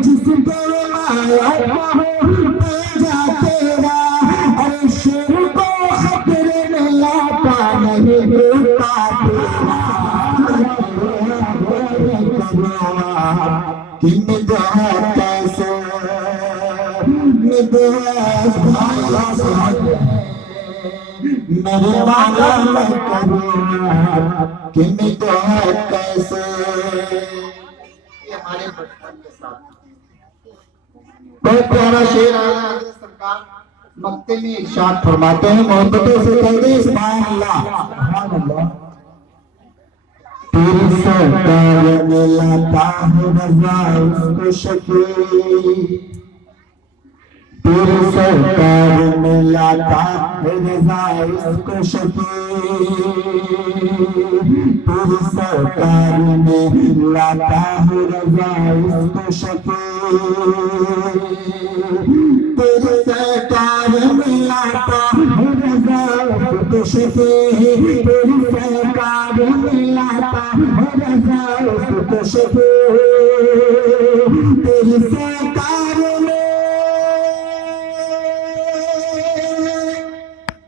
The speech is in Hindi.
जिसको आया जा तेरा अर्श को खतरे में लाता नहीं होता कि निगाह कैसे मेरे वाला मैं करूँ कि निगाह कैसे। हमारे बचपन के साथ बहुत प्यारा शेर आया सरकार मक्ते में इरशाद फरमाते हैं, मोहब्बतों से कह दे सुभान अल्लाह। तेरी सरकार में लाता है रज़ा उसको शकी, तेरी सरकार में लाता है रज़ा उसको शकी, तेरी सरकार में लाता है रज़ा उसको शकी, तेरी सरकार में लाता है रज़ा उसको शकी, तेरी सरकार में लाता है रज़ा उसको शकी, तेरी